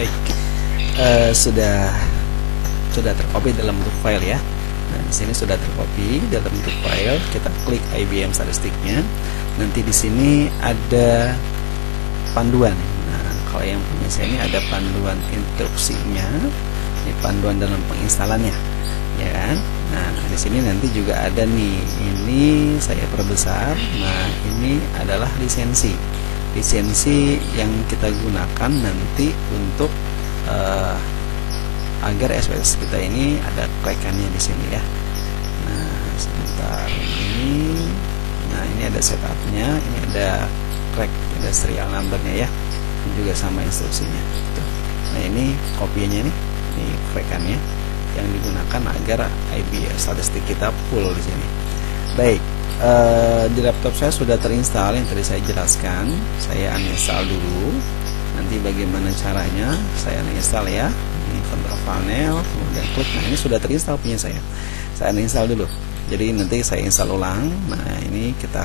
Baik, sudah tercopy dalam bentuk file ya. Nah, di sini sudah tercopy dalam bentuk file. Kita klik IBM statistiknya. Nanti di sini ada panduan. Nah, kalau yang punya saya ini ada panduan instruksinya. Ini panduan dalam penginstalannya, ya kan? Nah, di sini nanti juga ada nih. Ini saya perbesar. Nah, ini adalah lisensi yang kita gunakan nanti untuk agar SPSS kita ini ada crack-annya di sini ya. Nah, sebentar ini. Nah, ini ada setupnya, ini ada crack, ada serial numbernya ya. Ini juga sama instruksinya. Tuh. Nah, ini kopinya nih, ini crack-annya yang digunakan agar IBM statistik kita full di sini. Baik. Di laptop saya sudah terinstall yang tadi saya jelaskan. Saya uninstall dulu. Nanti bagaimana caranya? Saya uninstall ya. Ini control panel, kemudian klik. Nah, ini sudah terinstall punya saya. Saya uninstall dulu. Jadi nanti saya install ulang. Nah, ini kita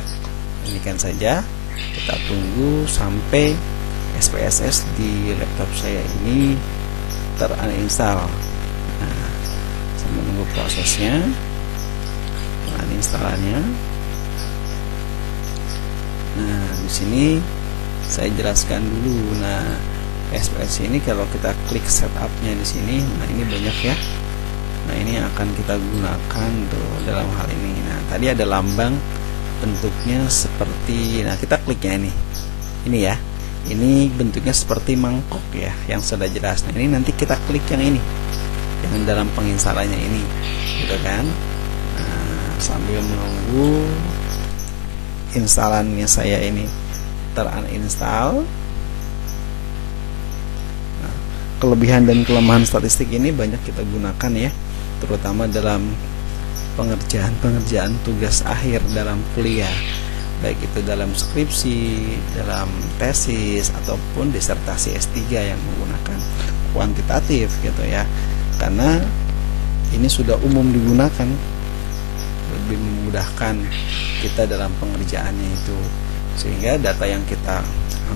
inikan saja. Kita tunggu sampai SPSS di laptop saya ini terinstall. Nah, sambil menunggu prosesnya, uninstalannya. Nah, di sini saya jelaskan dulu. Nah, SPSS ini kalau kita klik setupnya di sini, nah ini banyak ya. Nah, ini akan kita gunakan tuh dalam hal ini. Nah, tadi ada lambang bentuknya seperti, nah kita kliknya ini ya. Ini bentuknya seperti mangkok ya, yang sudah jelas. Nah, ini nanti kita klik yang ini, yang dalam penginstalannya ini, gitu kan? Nah, sambil menunggu instalannya saya ini terinstall. Nah, kelebihan dan kelemahan statistik ini banyak kita gunakan ya, terutama dalam pengerjaan tugas akhir dalam kuliah, baik itu dalam skripsi, dalam tesis ataupun disertasi S3 yang menggunakan kuantitatif gitu ya. Karena ini sudah umum digunakan, lebih memudahkan kita dalam pengerjaannya itu, sehingga data yang kita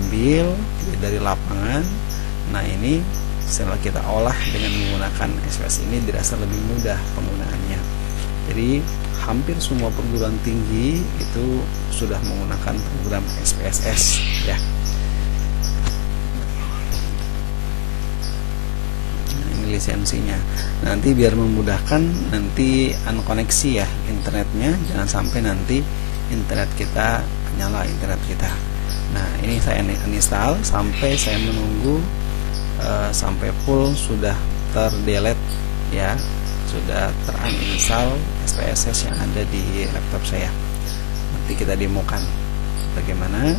ambil dari lapangan, nah ini setelah kita olah dengan menggunakan SPSS ini dirasa lebih mudah penggunaannya. Jadi hampir semua perguruan tinggi itu sudah menggunakan program SPSS ya. Lisensinya nanti biar memudahkan, nanti unkoneksi ya internetnya, jangan sampai nanti internet kita nyala internet kita. Nah, ini saya uninstall sampai saya menunggu sampai full sudah terdelete ya, sudah teruninstall SPSS yang ada di laptop saya. Nanti kita demokan bagaimana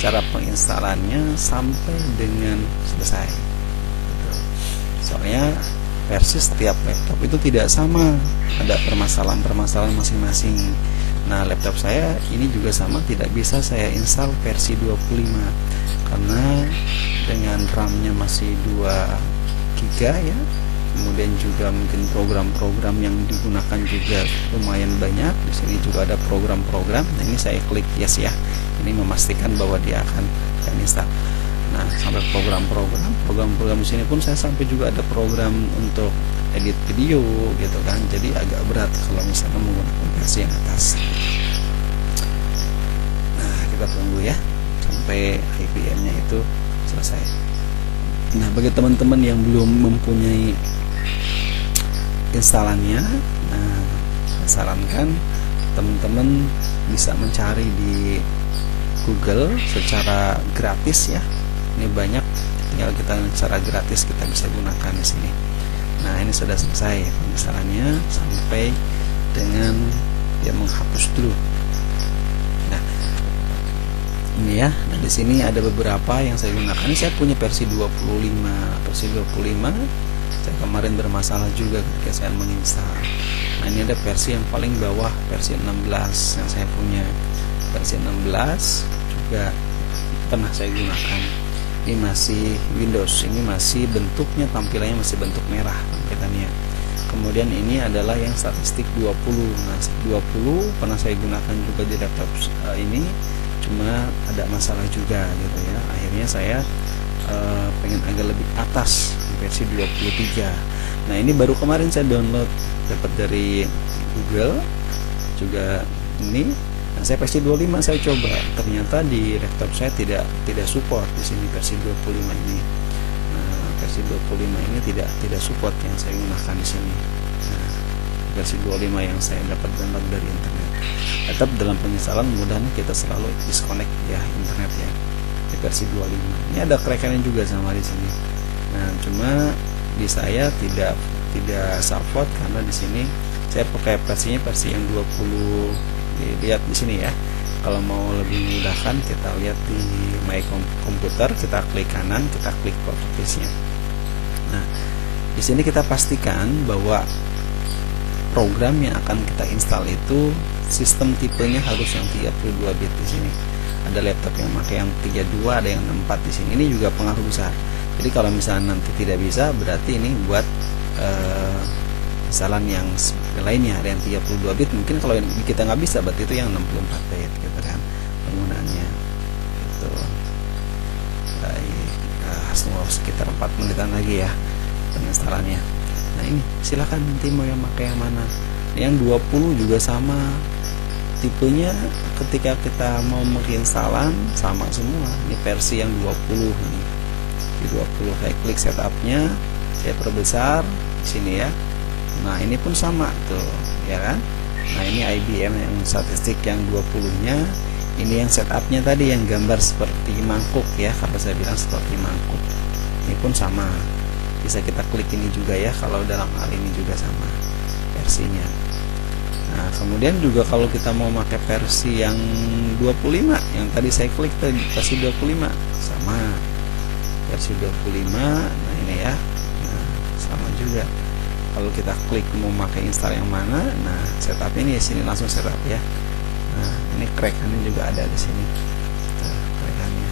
cara penginstalannya sampai dengan selesai. Soalnya versi setiap laptop itu tidak sama, ada permasalahan-permasalahan masing-masing. Nah, laptop saya ini juga sama, tidak bisa saya install versi 25 karena dengan RAM-nya masih 2 GB ya. Kemudian juga mungkin program-program yang digunakan juga lumayan banyak. Di sini juga ada program-program. Nah, ini saya klik yes ya. Ini memastikan bahwa dia akan install. Nah, sampai program-program di sini pun saya sampai juga ada program untuk edit video gitu kan. Jadi agak berat kalau misalnya menggunakan versi yang atas. Nah, kita tunggu ya sampai IPM-nya itu selesai. Nah, bagi teman-teman yang belum mempunyai instalannya, nah, saya sarankan teman-teman bisa mencari di Google secara gratis ya. Ini banyak, tinggal kita secara gratis kita bisa gunakan di sini. Nah, ini sudah selesai penginstalannya sampai dengan dia menghapus dulu. Nah, ini ya. Nah, di sini ada beberapa yang saya gunakan. Ini saya punya versi 25. Saya kemarin bermasalah juga ketika saya menginstal. Nah, ini ada versi yang paling bawah, versi 16 yang saya punya. Versi 16 juga pernah saya gunakan. Ini masih Windows, ini masih bentuknya, tampilannya masih bentuk merah tampilannya. Kemudian ini adalah yang statistik 20. Nah, 20 pernah saya gunakan juga di laptop ini, cuma ada masalah juga gitu ya. Akhirnya saya pengen agak lebih atas, versi 23. Nah ini baru kemarin saya download, dapat dari Google juga ini. Nah, saya versi 25 saya coba, ternyata di laptop saya tidak support di sini versi 25 ini. Nah, versi 25 ini tidak support yang saya gunakan di sini. Nah, versi 25 yang saya dapat download dari internet. Tetap dalam penginstalan mudah kita selalu disconnect ya internet ya. Di versi 25. Ini ada crackannya juga sama di sini. Nah, cuma di saya tidak support karena di sini saya pakai versi yang 20. Dilihat di sini ya. Kalau mau lebih mudahkan kita lihat di My Computer, kita klik kanan, kita klik propertiesnya. Nah, di sini kita pastikan bahwa program yang akan kita install itu sistem tipenya harus yang 32 bit di sini. Ada laptop yang pakai yang 32, ada yang 64 di sini. Ini juga pengaruh besar. Jadi kalau misalnya nanti tidak bisa, berarti ini buat instalan yang lainnya, ada yang 32 bit. Mungkin kalau kita nggak bisa, berarti itu yang 64 bit gitu kan penggunaannya. Itu baik. Semua sekitar 4 menitan lagi ya penginstalannya. Nah ini silakan nanti mau yang pakai yang mana. Yang 20 juga sama tipenya, ketika kita mau menginstalan sama semua. Ini versi yang 20 nih. Di 20 saya klik setupnya, saya perbesar di sini ya. Nah ini pun sama tuh ya kan. Nah ini IBM yang statistik yang 20-nya. Ini yang setupnya tadi yang gambar seperti mangkuk ya, kalau saya bilang seperti mangkuk. Ini pun sama, bisa kita klik ini juga ya, kalau dalam hal ini juga sama versinya. Nah kemudian juga kalau kita mau pakai versi yang 25, yang tadi saya klik tadi versi 25 sama versi 25. Nah ini ya, nah sama juga. Kalau kita klik mau pakai install yang mana, nah setup ini ya sini langsung setup ya. Nah ini crackannya juga ada di sini. Nah, crackannya.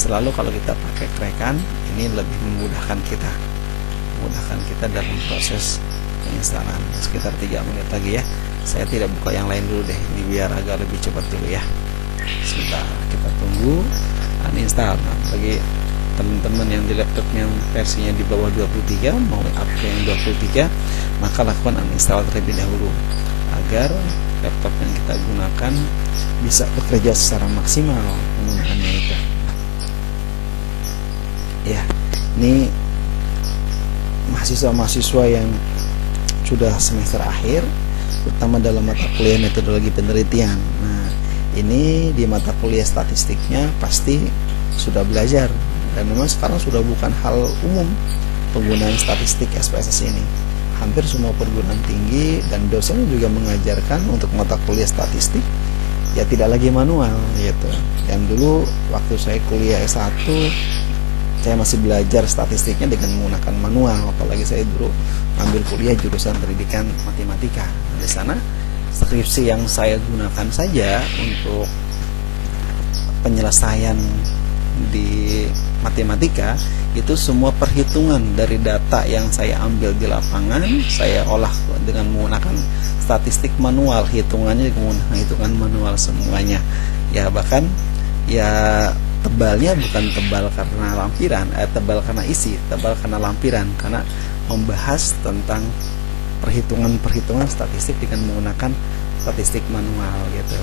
Selalu kalau kita pakai crackan ini lebih memudahkan kita dalam proses penginstalan. Sekitar 3 menit lagi ya. Saya tidak buka yang lain dulu deh. Ini biar agak lebih cepat dulu ya. Sebentar kita tunggu uninstall. Nah, bagi teman-teman yang di laptop yang versinya di bawah 23 mau up ke yang 23, maka lakukan uninstall terlebih dahulu agar laptop yang kita gunakan bisa bekerja secara maksimal penggunaannya itu. Ya, ini mahasiswa-mahasiswa yang sudah semester akhir, terutama dalam mata kuliah metodologi penelitian. Nah, ini di mata kuliah statistiknya pasti sudah belajar. Dan memang sekarang sudah bukan hal umum penggunaan statistik SPSS ini. Hampir semua perguruan tinggi dan dosen juga mengajarkan untuk mata kuliah statistik ya tidak lagi manual gitu. Yang dulu waktu saya kuliah S1 saya masih belajar statistiknya dengan menggunakan manual, apalagi saya dulu ambil kuliah jurusan pendidikan matematika. Nah, di sana skripsi yang saya gunakan saja untuk penyelesaian di matematika itu semua perhitungan dari data yang saya ambil di lapangan saya olah dengan menggunakan statistik manual, hitungannya menggunakan hitungan manual semuanya ya. Bahkan ya tebalnya bukan tebal karena lampiran, tebal karena isi, tebal karena lampiran, karena membahas tentang perhitungan statistik dengan menggunakan statistik manual gitu.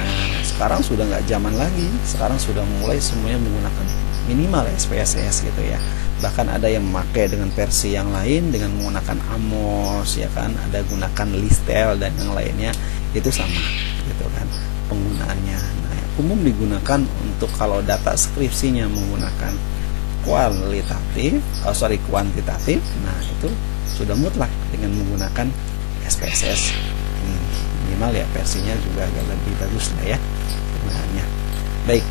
Nah sekarang sudah nggak zaman lagi, sekarang sudah mulai semuanya menggunakan minimal SPSS gitu ya. Bahkan ada yang memakai dengan versi yang lain dengan menggunakan Amos ya kan, ada gunakan Listel dan yang lainnya itu sama gitu kan penggunaannya. Nah, umum digunakan untuk kalau data skripsinya menggunakan kuantitatif, nah itu sudah mutlak dengan menggunakan SPSS. Minimal ya versinya juga agak lebih bagus lah ya penggunaannya. Baik,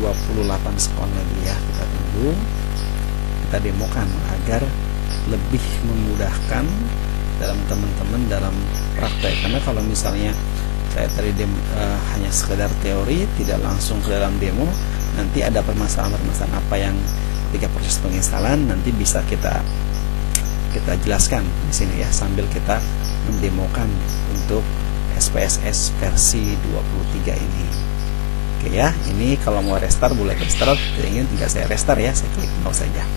28 sekon lagi ya, kita tunggu, kita demokan agar lebih memudahkan dalam teman-teman dalam praktek. Karena kalau misalnya saya tadi hanya sekedar teori, tidak langsung ke dalam demo, nanti ada permasalahan-permasalahan apa yang ketika proses penginstalan nanti bisa kita jelaskan di sini ya, sambil kita mendemokan untuk SPSS versi 23 ini. Oke ya, ini kalau mau restart boleh restart, ingin tinggal saya restart ya, saya klik no saja.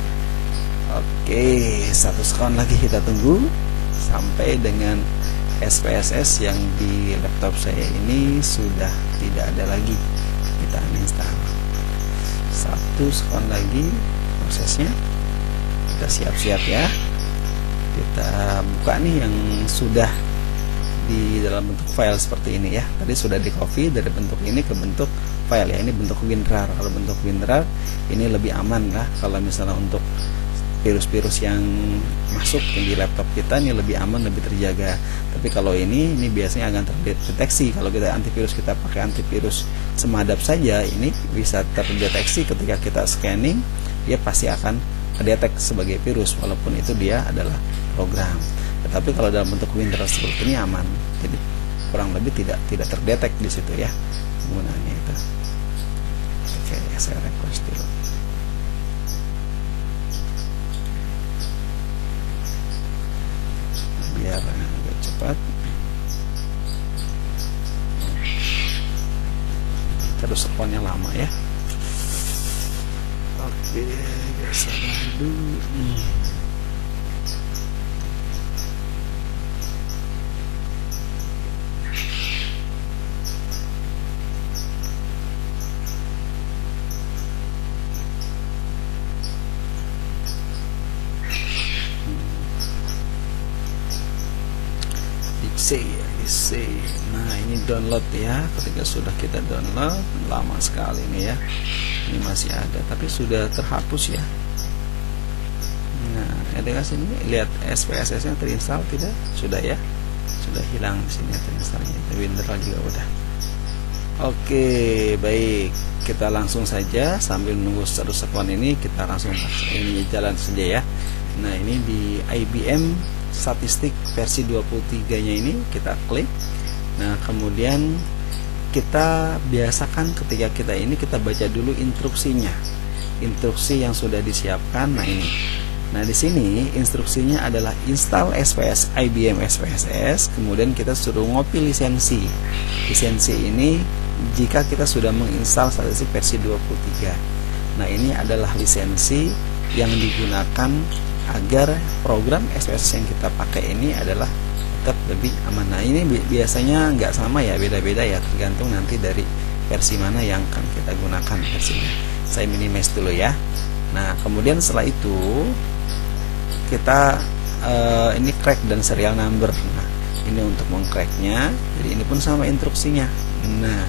Oke, 1 sekon lagi kita tunggu sampai dengan SPSS yang di laptop saya ini sudah tidak ada lagi. Kita uninstall. 1 sekon lagi prosesnya. Kita siap-siap ya. Kita buka nih yang sudah di dalam bentuk file seperti ini ya. Tadi sudah di copy dari bentuk ini ke bentuk file ya. Ini bentuk WinRAR. Kalau bentuk WinRAR ini lebih aman lah. Kalau misalnya untuk virus-virus yang masuk di laptop kita ini lebih aman, lebih terjaga. Tapi kalau ini biasanya akan terdeteksi. Kalau kita antivirus, kita pakai antivirus semadap saja, ini bisa terdeteksi ketika kita scanning, dia pasti akan terdetek sebagai virus walaupun itu dia adalah program. Tetapi kalau dalam bentuk WinRAR seperti ini aman, jadi kurang lebih tidak terdetek di situ ya penggunaannya itu. Oke, saya request dulu. Biar agak cepat. Terus responnya lama ya. Oke, sabar dulu. DC. Nah, ini download ya. Ketika sudah kita download, lama sekali ini ya. Ini masih ada, tapi sudah terhapus ya. Nah, ada sini lihat SPSS-nya terinstall tidak? Sudah ya. Sudah hilang di sini terinstallnya. Tapi WinRAR juga udah. Oke, baik. Kita langsung saja sambil menunggu 1 sekon ini, kita langsung ini jalan saja ya. Nah, ini di IBM statistik versi 23-nya ini kita klik. Nah, kemudian kita biasakan ketika kita ini kita baca dulu instruksinya. Instruksi yang sudah disiapkan. Nah, ini. Nah, di sini instruksinya adalah install SPS IBM SPSS, kemudian kita suruh ngopi lisensi. Lisensi ini jika kita sudah menginstal statistik versi 23. Nah, ini adalah lisensi yang digunakan agar program SPSS yang kita pakai ini adalah tetap lebih aman. Nah, ini biasanya nggak sama ya, beda-beda ya, tergantung nanti dari versi mana yang akan kita gunakan versinya. Saya minimize dulu ya. Nah, kemudian setelah itu kita ini crack dan serial number. Nah, ini untuk mengcracknya. Jadi ini pun sama instruksinya. Nah,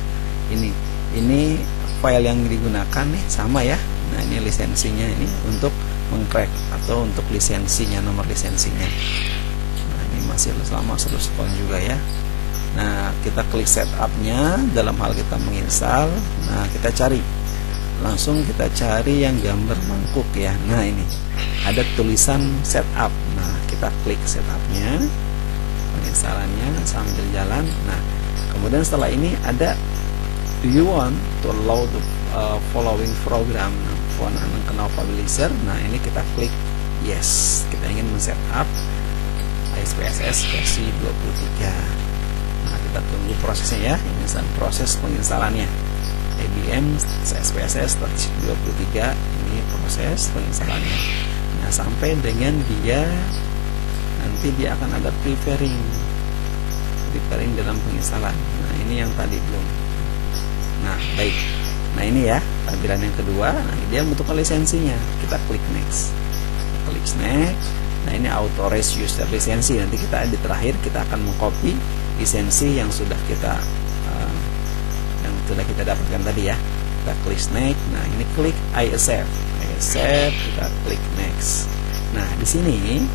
ini file yang digunakan nih sama ya. Nah, ini lisensinya ini untuk mengcrack atau untuk lisensinya, nomor lisensinya. Nah, ini masih selama 1 sekon juga ya. Nah, kita klik setupnya dalam hal kita menginstal. Nah, kita cari langsung kita cari yang gambar mangkuk ya. Nah, ini ada tulisan setup. Nah, kita klik setupnya, penginstalannya sambil jalan. Nah, kemudian setelah ini ada do you want to load the following program for non publisher. Nah, ini kita klik yes. Kita ingin men-setup SPSS versi 23. Nah, kita tunggu prosesnya ya. Ini proses penginstalannya IBM SPSS 23. Ini proses penginstalannya. Nah, sampai dengan nanti dia akan ada preparing dalam penginstalan. Nah, ini yang tadi belum. Nah, baik. Nah, ini ya tampilan yang kedua. Nah, dia membutuhkan lisensinya. Kita klik next. Klik next. Nah, ini authorize user lisensi. Nanti kita di terakhir kita akan mengcopy lisensi yang sudah kita dapatkan tadi ya. Kita klik next. Nah, ini klik I accept. Kita klik next. Nah, di sini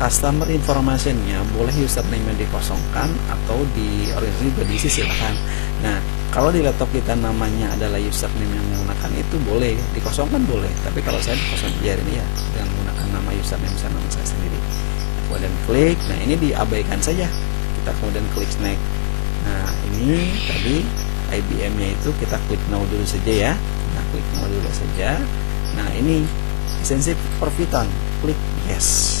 customer informationnya boleh username yang dikosongkan atau di original juga diisi, silahkan. Nah, kalau di laptop kita namanya adalah username yang menggunakan itu boleh dikosongkan, boleh. Tapi kalau saya kosong biar ini ya dengan menggunakan nama username saya, nama saya sendiri. Kemudian klik. Nah, ini diabaikan saja. Kita kemudian klik next. Nah, ini tadi IBM-nya itu kita klik no dulu saja ya. Nah, klik no dulu saja. Nah, ini lisensi per Python. Klik yes.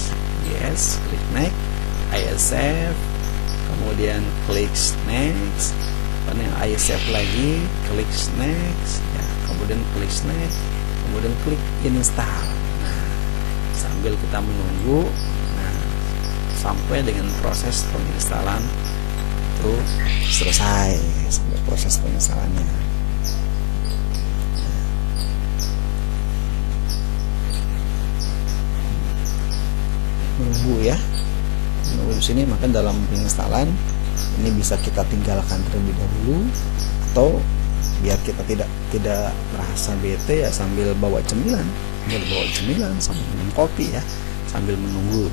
Yes, klik next. I accept. Kemudian klik next. panel I save lagi, klik next ya, kemudian klik next, kemudian klik install. Nah, sambil kita menunggu, nah, sampai dengan proses penginstalan itu selesai, sampai proses penginstalannya. Menunggu ya, menunggu di sini. Maka dalam penginstalan ini bisa kita tinggalkan terlebih dahulu, atau biar kita tidak merasa bete ya, sambil bawa cemilan sambil minum kopi ya, sambil menunggu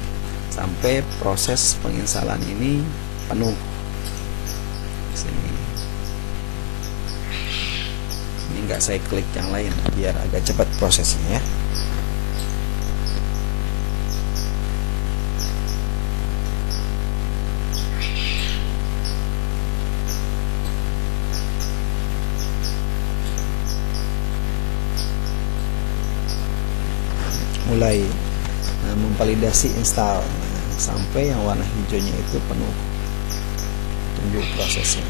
sampai proses penginstalan ini penuh. Sini ini enggak saya klik yang lain biar agak cepat prosesnya ya. Mulai memvalidasi install sampai yang warna hijaunya itu penuh. Tunggu prosesnya.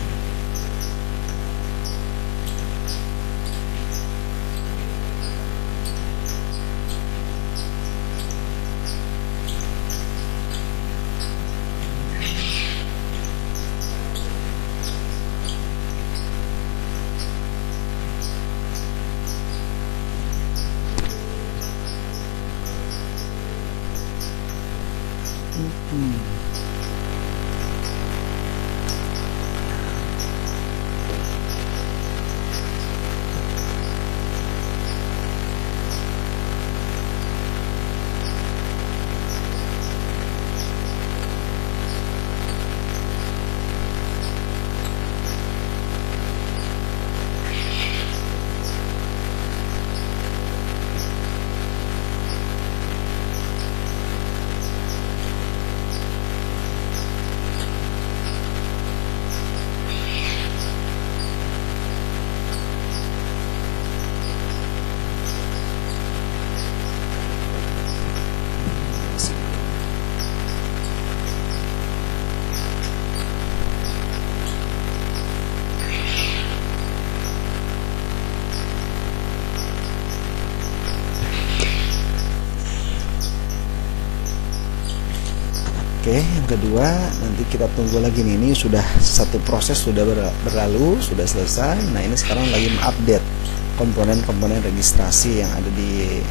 Oke, yang kedua nanti kita tunggu lagi nih. Ini sudah satu proses sudah berlalu, sudah selesai. Nah, ini sekarang lagi mengupdate komponen-komponen registrasi yang ada di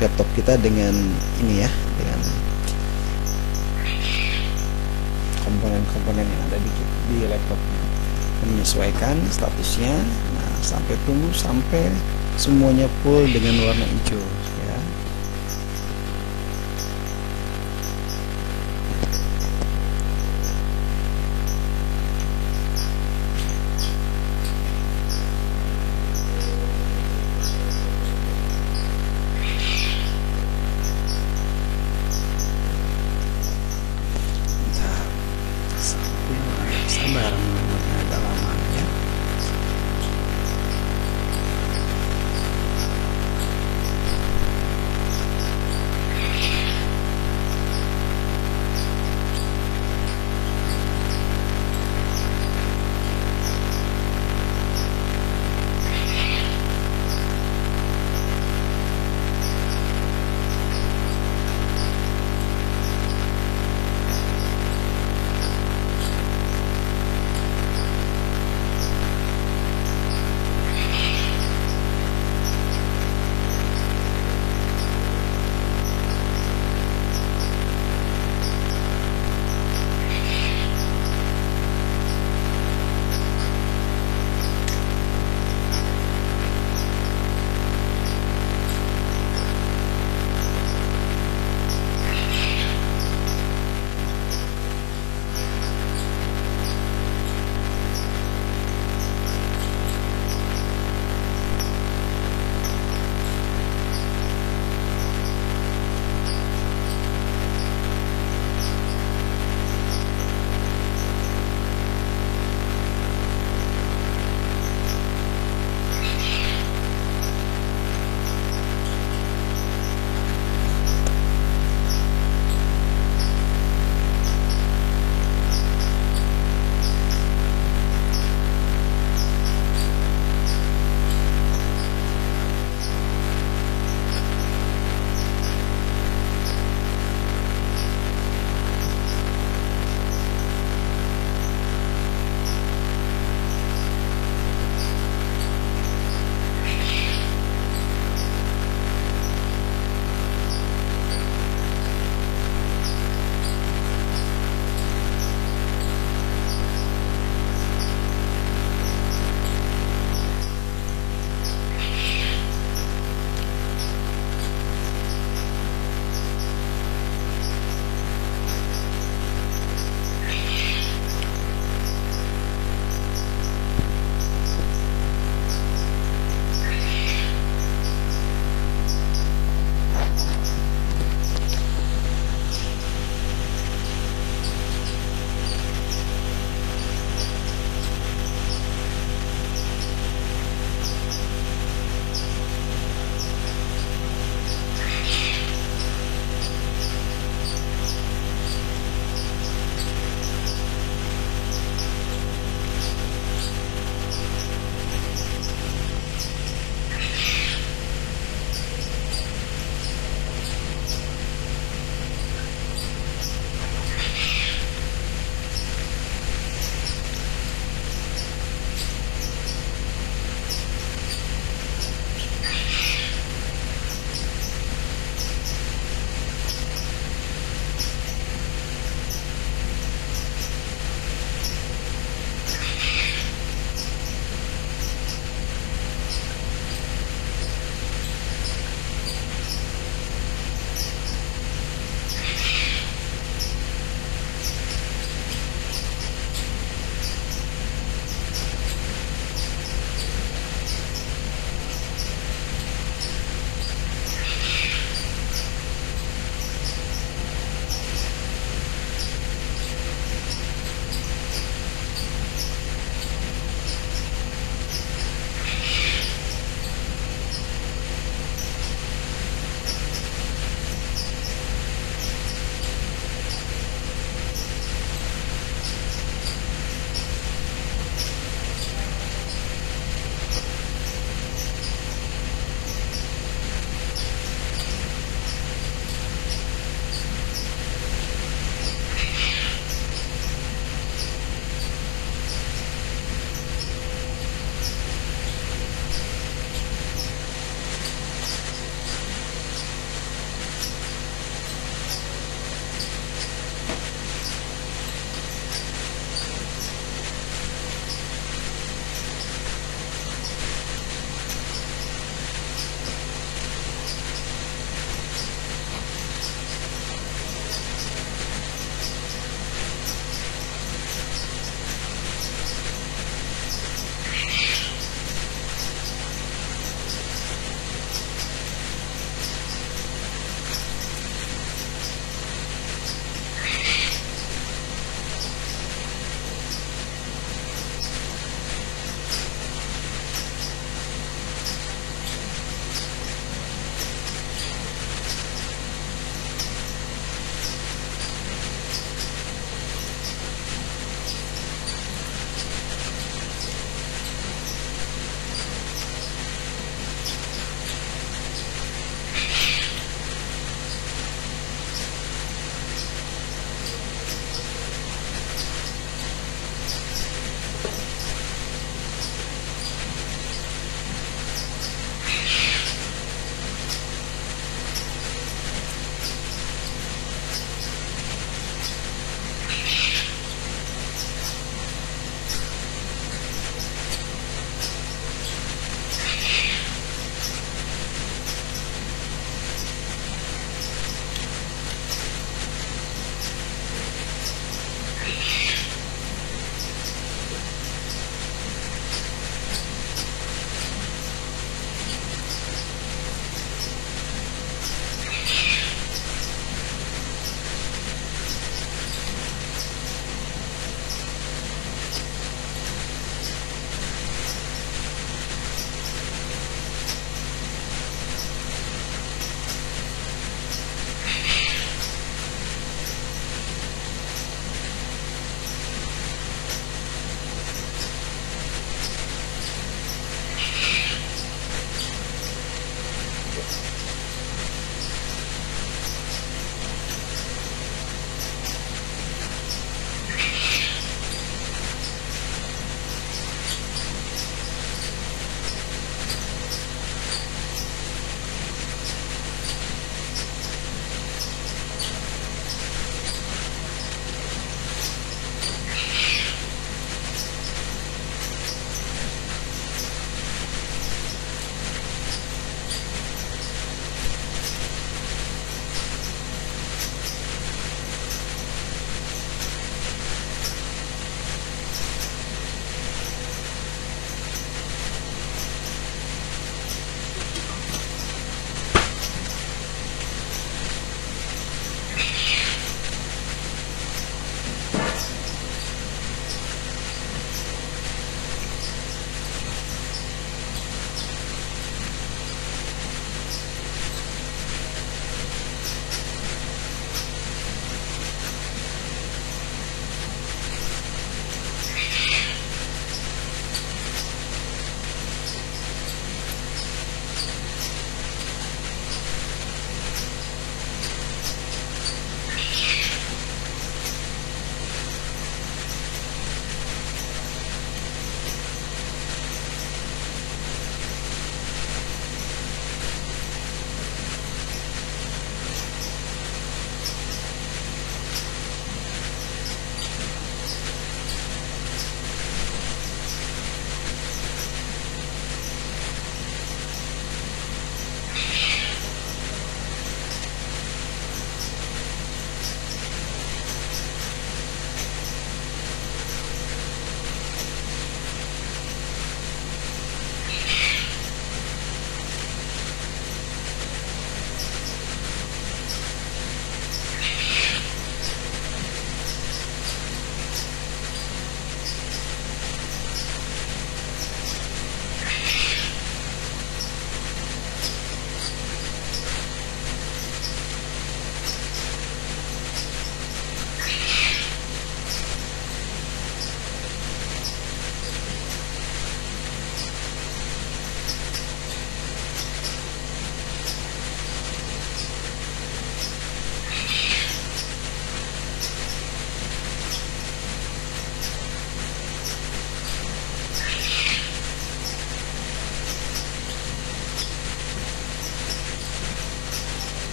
laptop kita dengan ini ya, dengan komponen-komponen yang ada di laptop. Menyesuaikan statusnya. Nah, sampai tunggu sampai semuanya full dengan warna hijau ya. Sabar, menunggunya agak lama ya.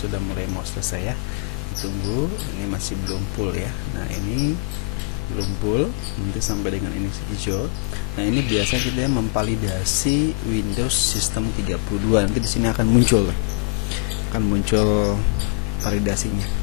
sudah mulai mau selesai ya. Tunggu, ini masih belum full ya. Nah ini belum full, nanti sampai dengan ini hijau. Nah ini biasanya kita memvalidasi Windows System 32. Nanti di sini akan muncul validasinya.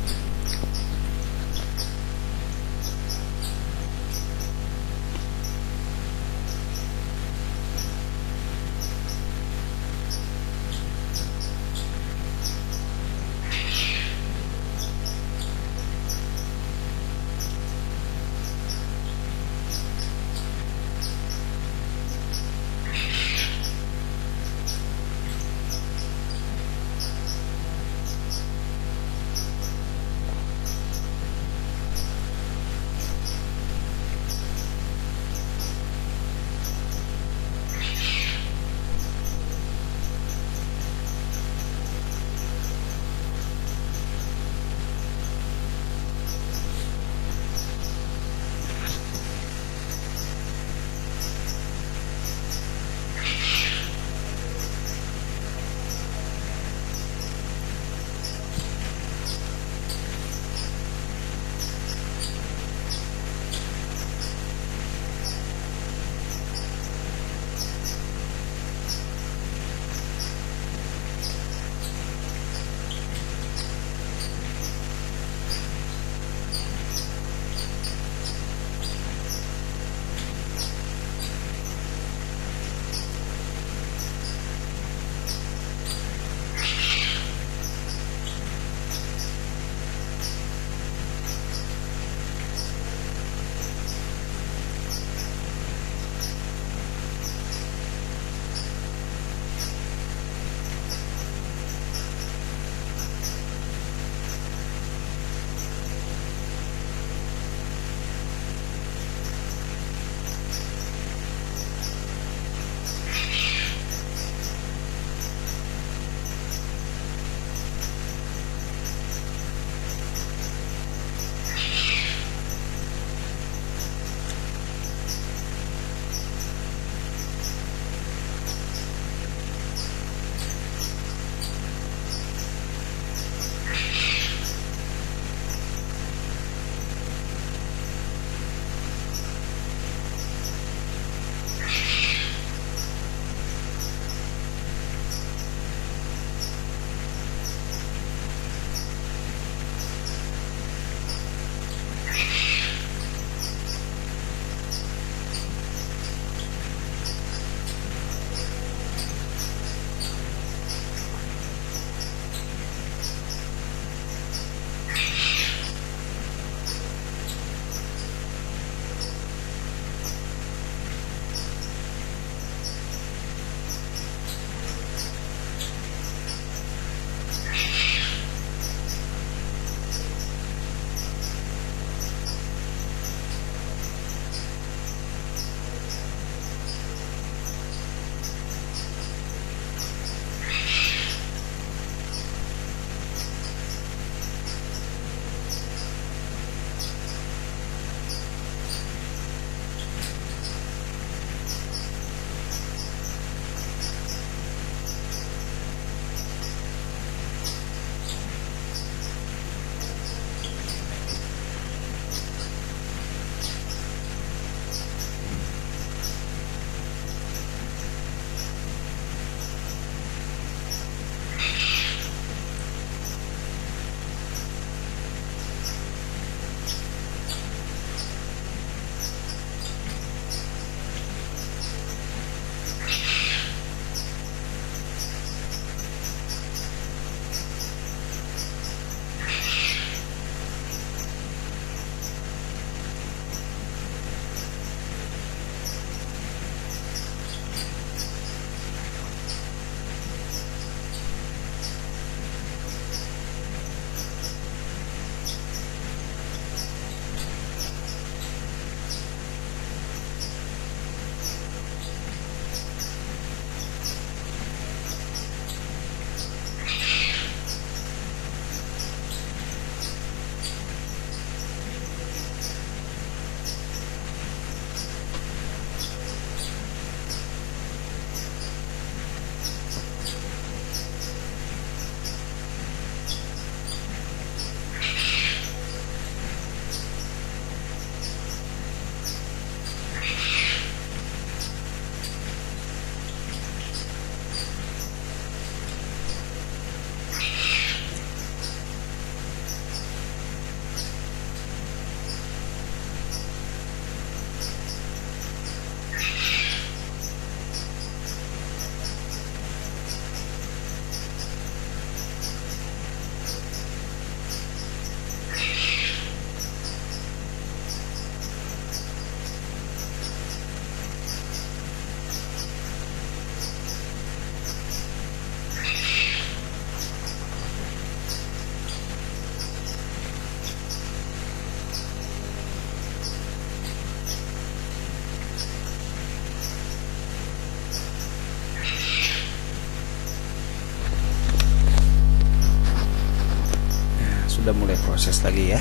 sudah mulai proses lagi ya.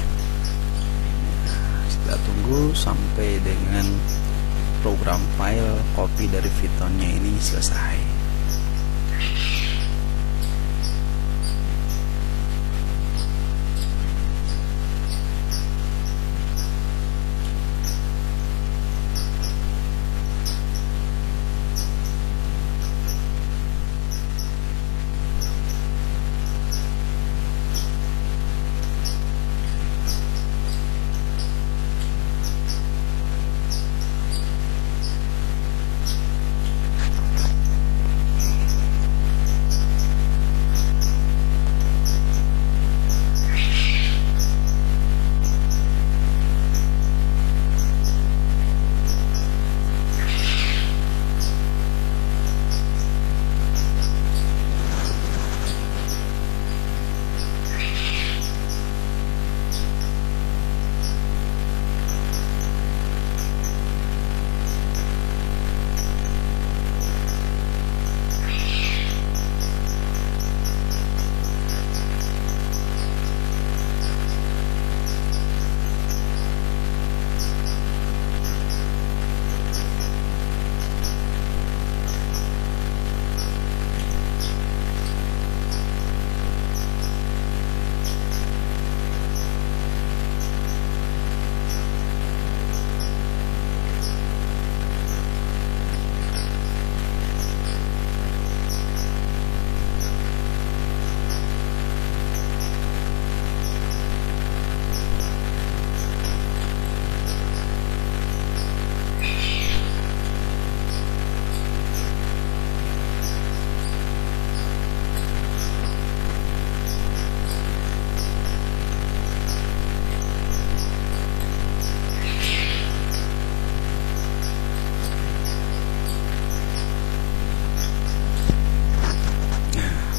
Kita tunggu sampai dengan program file copy dari Pythonnya ini selesai.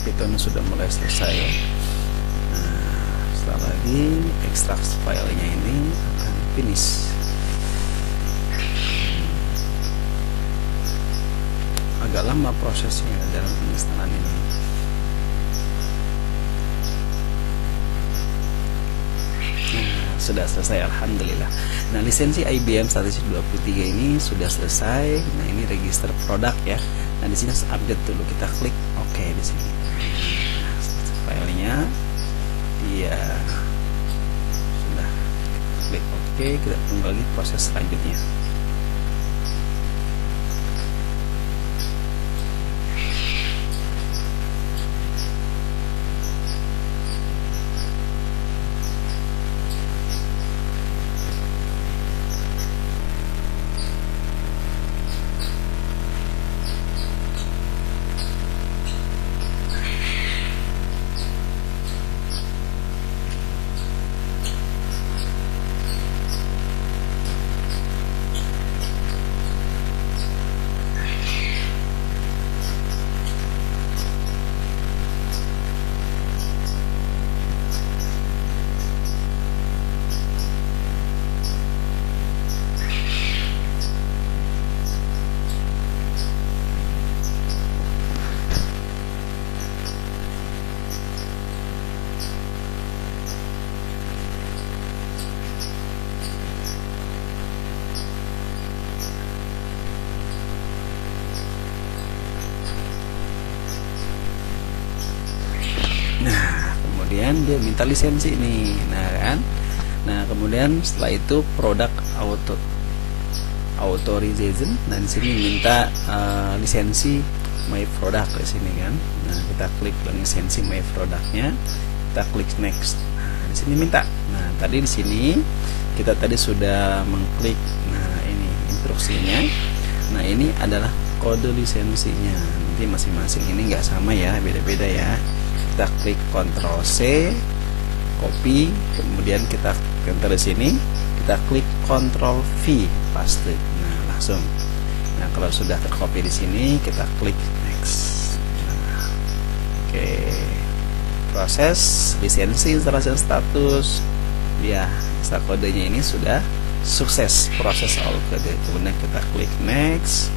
Python sudah mulai selesai ya. Nah, setelah lagi ekstrak filenya ini akan finish. Agak lama prosesnya dalam penginstalan ini. Nah, sudah selesai alhamdulillah. Nah, lisensi IBM statistik 23 ini sudah selesai. Nah, ini register produk ya. Nah, di sini update dulu, kita klik OK di sini. Filenya dia sudah, klik OK, kita tunggu lagi proses selanjutnya. Nah, kemudian dia minta lisensi nih. Nah, kan? Nah, kemudian setelah itu produk authorization. Nah, di sini minta lisensi my product di sini kan. Nah, kita klik lisensi my productnya. Kita klik next. Nah, di sini minta. Nah, tadi di sini kita tadi sudah mengklik. Nah, ini instruksinya. Nah, ini adalah kode lisensinya. Nanti masing-masing ini enggak sama ya, beda-beda ya. Kita klik Ctrl C, copy, kemudian kita enter di sini, kita klik Ctrl V, paste. Nah, langsung. Nah, kalau sudah tercopy di sini, kita klik next. Nah, oke. Proses lisensi instalasi status, ya, setelah kodenya ini sudah sukses proses all kode. Kemudian kita klik next,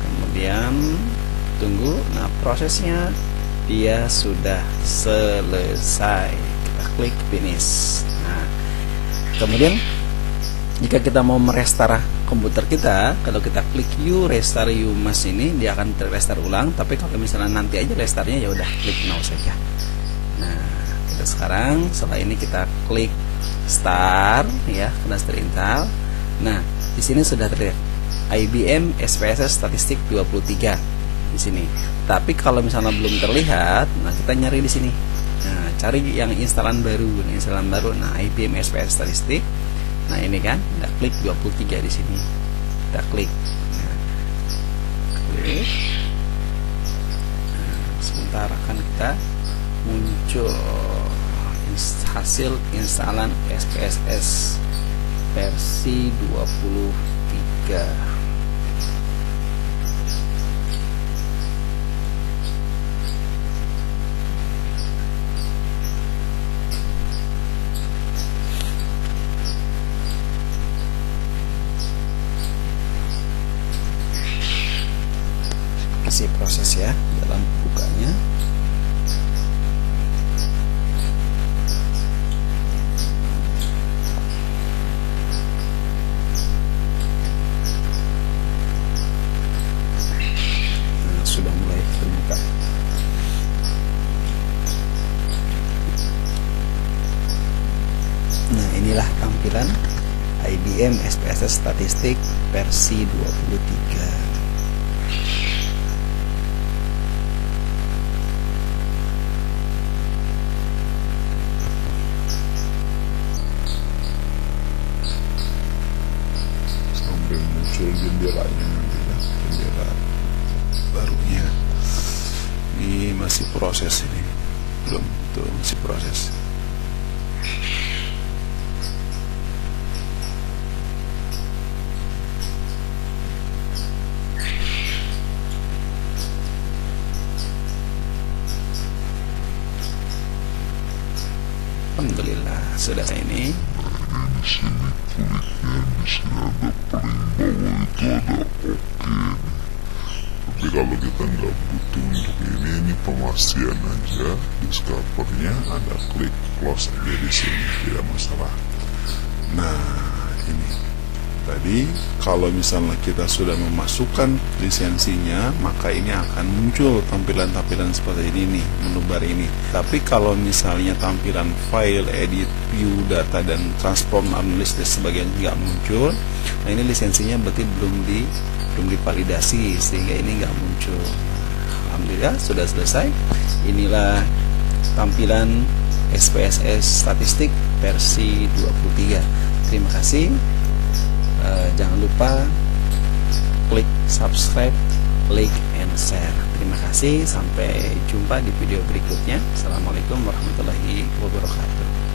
kemudian tunggu. Nah, prosesnya dia sudah selesai. Kita klik finish. Nah, kemudian jika kita mau merestart komputer kita, kalau kita klik you restart you mas ini, dia akan terrestart ulang. Tapi kalau misalnya nanti aja restartnya, ya udah klik now saja. Nah, kita sekarang setelah ini kita klik start ya, karena terinstall. Nah, di sini sudah terlihat IBM SPSS statistik 23 di sini. Tapi kalau misalnya belum terlihat, nah kita nyari di sini. Nah, cari yang instalan baru, Nah, IBM SPSS statistik. Nah, ini kan, kita klik 23 di sini. Kita klik. Nah, klik. Nah, sebentar akan kita muncul hasil instalan SPSS versi 23. Masih proses ya dalam bukanya. Nah, sudah mulai terbuka. Nah, inilah tampilan IBM SPSS statistik versi 23. Muncul jendelanya nanti ya, jendela barunya. Ini masih proses, ini belum, itu masih proses. Alhamdulillah sudah ini. Di sini kulitnya, di sini ada paling bawah itu ada oke nih. Tapi kalau kita nggak butuh untuk ini pemastian aja. Discovernya ada klik close aja di sini, tidak masalah. Nah, ini tadi kalau misalnya kita sudah memasukkan lisensinya, maka ini akan muncul tampilan-tampilan seperti ini nih, menu bar ini. Tapi kalau misalnya tampilan file, edit, view, data, dan transform, analysis dan sebagainya nggak muncul, nah ini lisensinya berarti belum divalidasi, sehingga ini nggak muncul. Alhamdulillah sudah selesai. Inilah tampilan SPSS statistik versi 23. Terima kasih. Jangan lupa klik subscribe, like, and share. Terima kasih. Sampai jumpa di video berikutnya. Assalamualaikum warahmatullahi wabarakatuh.